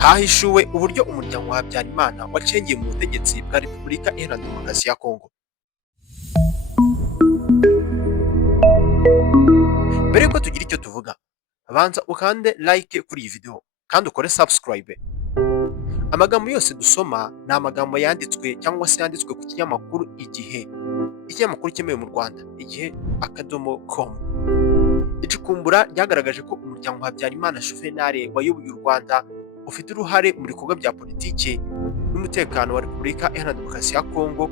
Hahishuwe uburyo umuryango wa Habyarimana wacengeye mu butegetsi bwa Repubulika Iharanira Demokarasi ya Kongo. Mbere yuko tugira icyo tuvuga, banza ukande like kuri iyi video kandi ukore subscribe. Amagambo yose dusoma ni amagambo yanditswe cyangwa se yanditswe ku kinyamakuru Igihe, ikinyamakuru cyemewe mu Rwanda, igihe.com. Icukumbura ryagaragaje ko umuryango wa Habyarimana Juvenal wayoboye u Rwanda ufite uruhare mu bikorwa bya politiki n'umutekano wa Repubulika Iharanira Demokarasi ya Kongo,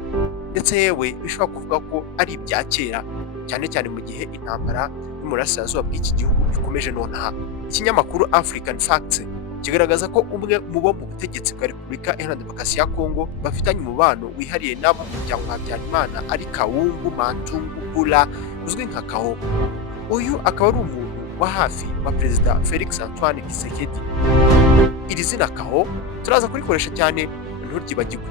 ndetse yewe bishobora kuvuga ko ari ibya kera, cyane cyane mu gihe intambara y'umurasirazuba bw'iki gihugu ikomeje nonaha. Ikinyamakuru African Facts kigaragaza ko umwe mu bo mu butegetsi bwa Repubulika Iharanira Demokarasi ya Kongo bafitanye umubano wihariye n'abo mu muryango wa Habyarimana ari Kawungu Mantungu Bula, uzwi nka Kao. Uyu akaba ari umuntu wa hafi wa Perezida Felix Antoine Tshisekedi. Iri zina Kao turaza kurikoresha cyane nturyibagirwe.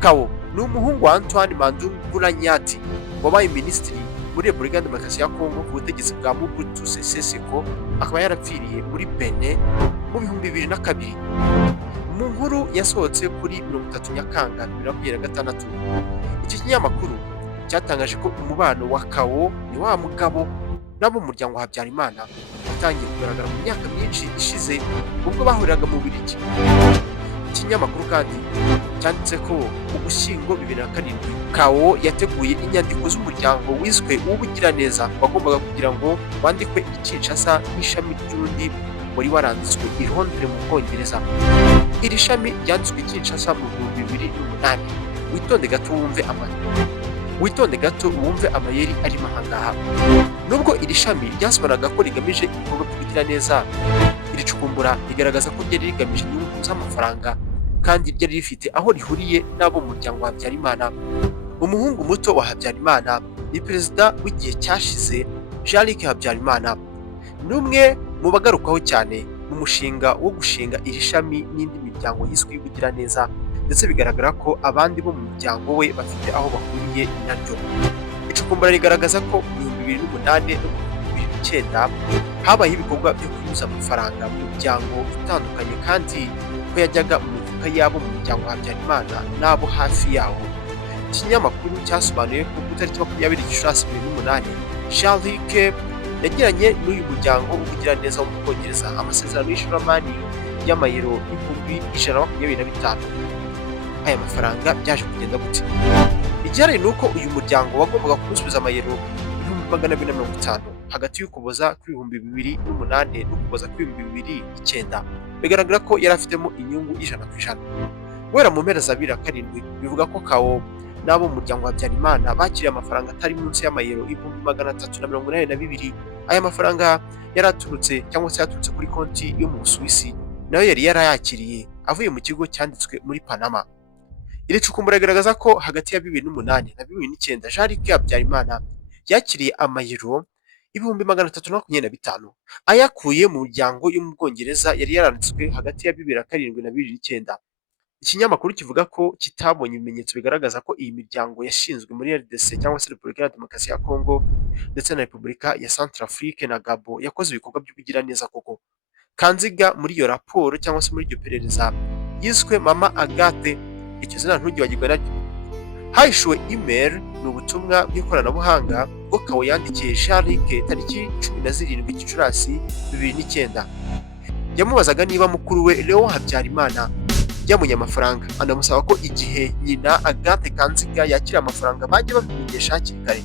Kao ni umuhungu wa Antoine Mantungu Bula Nyati, wabaye minisitiri muri Repubulika ya Demokarasi ya Kongo ku butegetsi bwa Mobutu Sese Seko, akaba yarapfiriye muri Benin mu 2002. Mu nkuru yasohotse kuri 30 Nyakanga 2026, iki kinyamakuru cyatangaje ko umubano wa Kao ni wa mugabo n'abo mu muryango wa Habyarimana watangiye kugaragara mu myaka myinshi ishize ubwo bahuriraga mu Bubiligi. Ikinyamakuru kandi cyanditse ko Ugushyingo 2007 Kao yateguye inyandiko z'umuryango wiswe uw'ubugiraneza wagombaga kugira ngo wandikwe i Kinshasa n'ishami ry'undi wari waranditswe i Londres mu Bwongereza. Iri shami ryanditswe i Kinshasa mu 2008. Witonde gato wumve amayeri arimo ahangaha. Nubwo iri shami ryasobanuraga ko rigamije ibikorwa by'ubugiraneza, iri cukumbura rigaragaza ko ryari rigamije inyungu z'amafaranga kandi ryari rifite aho rihuriye n'abo mu muryango wa Habyarimana. Umuhungu muto wa Habyarimana ni perezida w'igihe cyashize Jean-Luc Habyarimana, n'umwe mu bagarukwaho cyane mu mushinga wo gushinga iri shami n'indi miryango yiswe y'ubugiraneza, ndetse bigaragara ko abandi bo mu muryango we bafite aho bahuriye naryo. Icukumbura rigaragaza ko mu 2008 no mu 2009 habaye ibikorwa byo kunyuza amafaranga mu miryango itandukanye kandi ko yajyaga mu mifuka yabo mu muryango wa Habyarimana n'abo hafi yawo. Ikinyamakuru cyasobanuye ko ku itariki 20 Gicurasi 2008 Jean-Luc yagiranye n'uyu muryango w'ubugiraneza wo mu Bwongereza amasezerano y'ishoramari y'amayero 125,000. Aya mafaranga byaje kugenda gute? Icyari ni uko uyu muryango wagombaga kumusubiza amayero 250,000 hagati y'Ukuboza kuri 2008 n'Ukuboza kuri 2009. Bigaragara ko yari afitemo inyungu 100%. Guhera mu mpera za 2007 bivuga ko Kao n'abo mu muryango wa Habyarimana bakiriye amafaranga atari munsi y'amayero 382,000. Aya mafaranga yaraturutse cyangwa se yaturutse kuri konti yo mu Busuwisi, nayo yari yarayakiriye avuye mu kigo cyanditswe muri Panama. Iri cukumbura rigaragaza ko hagati ya 2008 na 2009 Jean-Luc Habyarimana yakiriye amayero 325,000 ayakuye mu muryango yo mu Bwongereza yari yaranditswe hagati ya 2007 na 2009. Ikinyamakuru kivuga ko kitabonye ibimenyetso bigaragaza ko iyi miryango yashinzwe muri RDC cyangwa se Repubulika ya Demokarasi ya Kongo ndetse na Repubulika ya Centrafrique na Gabon yakoze ibikorwa by'ubugiraneza koko. Kanziga muri iyo raporo cyangwa se muri iryo perereza yiswe Mama Agathe, icyo zina nturyibagirwe naryo. Hahishuwe email ni ubutumwa bw'ikoranabuhanga bwo Kao yandikiye Jean-Luc tariki 17 Gicurasi 2009. Yamubazaga niba mukuru we Leon Habyarimana yamunye amafaranga, anamusaba ko igihe nyina Agathe Kanziga yakira amafaranga bajye babimenyesha hakiri kare.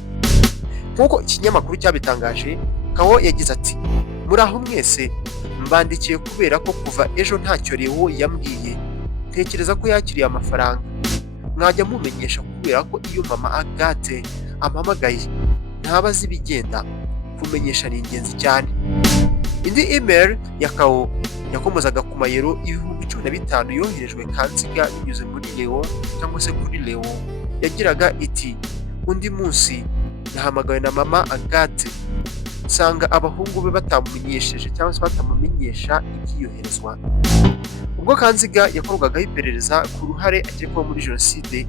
Nk'uko ikinyamakuru cyabitangaje, Kao yagize ati: "Muraho mwese, mbandikiye kubera ko kuva ejo ntacyo Leo yambwiye, ntekereza ko yakiriye amafaranga. Mwajya mumenyesha kubera ko iyo mama Agathe ampamagaye ntaba azi ibigenda, kumenyesha ni ingenzi cyane." Indi email ya Kao yakomozaga ku mayero 15,000 yoherejwe Kanziga binyuze muri Leo cyangwa se kuri Leo. Yagiraga iti: "Undi munsi nahamagawe na mama Agathe, nsanga abahungu be batamumenyesheje cyangwa se batamumenyesha ibyiyoherezwa." Ubwo Kanziga yakorwagaho iperereza ku ruhare akekwaho muri Jenoside,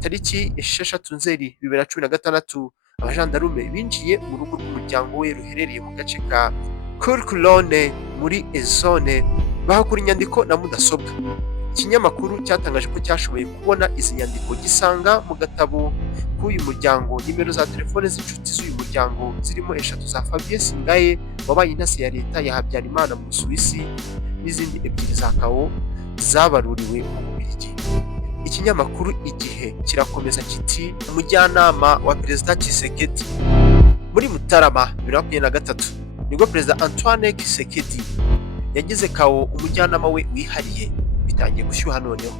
tariki 6 Nzeri 2016 abajandarume binjiye mu rugo rw'umuryango we ruherereye mu gace ka Courculone muri Essone bahakura inyandiko na mudasobwa. Ikinyamakuru cyatangaje ko cyashoboye kubona izi nyandiko gisanga mu gatabo k'uyu muryango nimero za telefone z'inshuti z'uyu muryango zirimo eshatu za Fabien Singaye wabaye intasi ya leta ya Habyarimana mu Busuwisi n'izindi ebyiri za Kao zabaruriwe mu Bubiligi. Ikinyamakuru Igihe kirakomeza kiti umujyanama wa Perezida Tshisekedi muri Mutarama 2023 nibwo Perezida Antoine Tshisekedi yagize Kao umujyanama we wihariye. Bitangiye gushyuha noneho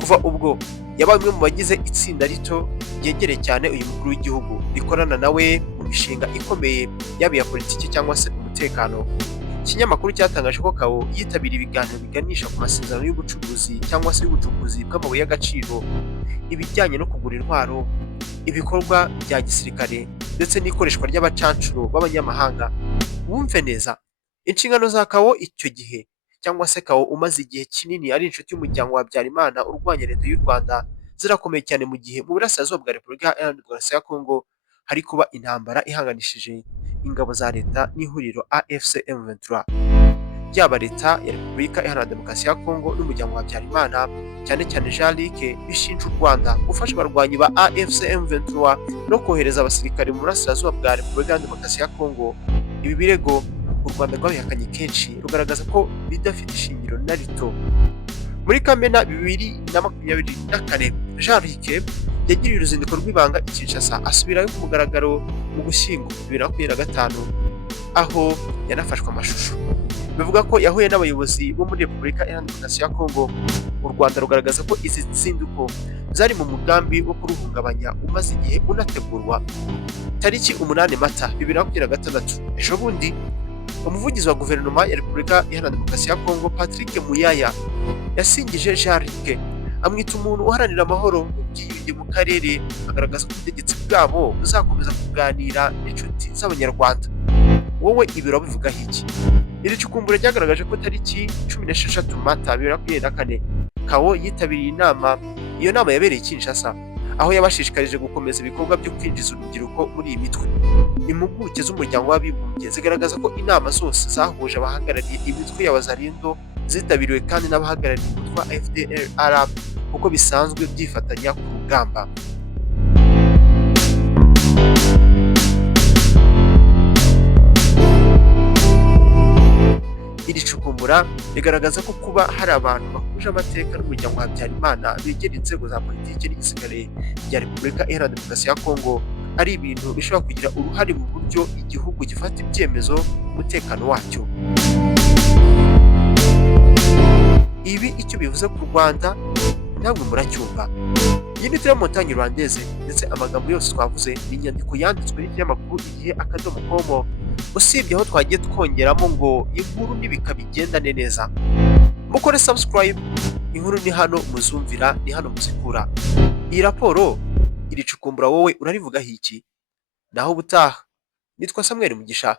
kuva ubwo yabaye umwe mu bagize itsinda rito ryegereye cyane uyu mukuru w'igihugu rikorana nawe mu mishinga ikomeye yaba iya politiki cyangwa se umutekano. Ikinyamakuru cyatangaje ko Kao yitabiriye ibiganiro biganisha ku masezerano y'ubucuruzi cyangwa se y'ubucukuzi bw'amabuye y'agaciro, ibijyanye no kugura intwaro, ibikorwa bya gisirikare ndetse n'ikoreshwa ry'abacancuro b'abanyamahanga. Wumve neza inshingano za Kao icyo gihe, cyangwa se Kao umaze igihe kinini ari inshuti y'umuryango wa Habyarimana urwanya leta y'u Rwanda, zirakomeye cyane mu gihe mu burasirazuba bwa Repubulika Iharanira Demokarasi ya Kongo hari kuba intambara ihanganishije ingabo za leta n'ihuriro AFC M23. Yaba leta ya Repubulika Iharanira Demokarasi ya Kongo n'umuryango wa Habyarimana, cyane cyane Jean-Luc, bishinja u Rwanda gufasha abarwanyi ba AFC M23 no kohereza abasirikare mu burasirazuba bwa Repubulika Iharanira Demokarasi ya Kongo. Ibi birego u Rwanda rwabihakanye kenshi rugaragaza ko bidafite ishingiro na rito. Muri Kamena 2024 Jean-Luc yagiriye uruzinduko rw'ibanga i Kinshasa asubirayo ku mugaragaro mu Gushyingo 2025, aho yanafashwe amashusho. Bivuga ko yahuye n'abayobozi bo muri Repubulika Iharanira Demokarasi ya Kongo. U Rwanda rugaragaza ko izi nzinduko zari mu mugambi wo kuruhungabanya umaze igihe unategurwa. Tariki 8 Mata 2026 ejo bundi umuvugizi wa guverinoma ya Repubulika Iharanira Demokarasi ya Kongo Patrick Muyaya yasingije Jean-Luc amwita umuntu uharanira amahoro n'ubwiyunge mu karere, agaragaza ko ubutegetsi bwabo buzakomeza kuganira n'inshuti z'Abanyarwanda. Wowe ibiro bivuga iki? Iri cukumbura ryagaragaje ko tariki 16 Mata 2024 Kao yitabiriye inama. Iyo nama yabereye i Kinshasa, aho yabashishikarije gukomeza ibikorwa byo kwinjiza urubyiruko muri iyi mitwe. Impuguke z'umuryango w'abibumbye zigaragaza ko inama zose zahuje abahagarariye imitwe ya Wazalendo zitabiriwe kandi n'abahagarariye umutwe wa FDLR kuko bisanzwe byifatanya ku rugamba. Iri cukumbura rigaragaza ko kuba hari abantu bahuje amateka n'umuryango wa Habyarimana begera inzego za politiki n'igisirikare bya Repubulika Iharanira Demokarasi ya Kongo ari ibintu bishobora kugira uruhare mu buryo igihugu gifata ibyemezo ku mutekano wacyo. Ibi icyo bivuze ku Rwanda namwe muracyumva. Iyi ni Montagne Rwandaise, ndetse amagambo yose twavuze ni inyandiko yanditswe n'ikinyamakuru Igihe .com, usibye aho twagiye twongeramo ngo inkuru n'ibika bigendane neza. Mukore subscribe, inkuru ni hano muzumvira, ni hano muzikura. Iyi raporo iri cukumbura wowe urarivugaho iki? Naho ubutaha, nitwa Samuel Mugisha.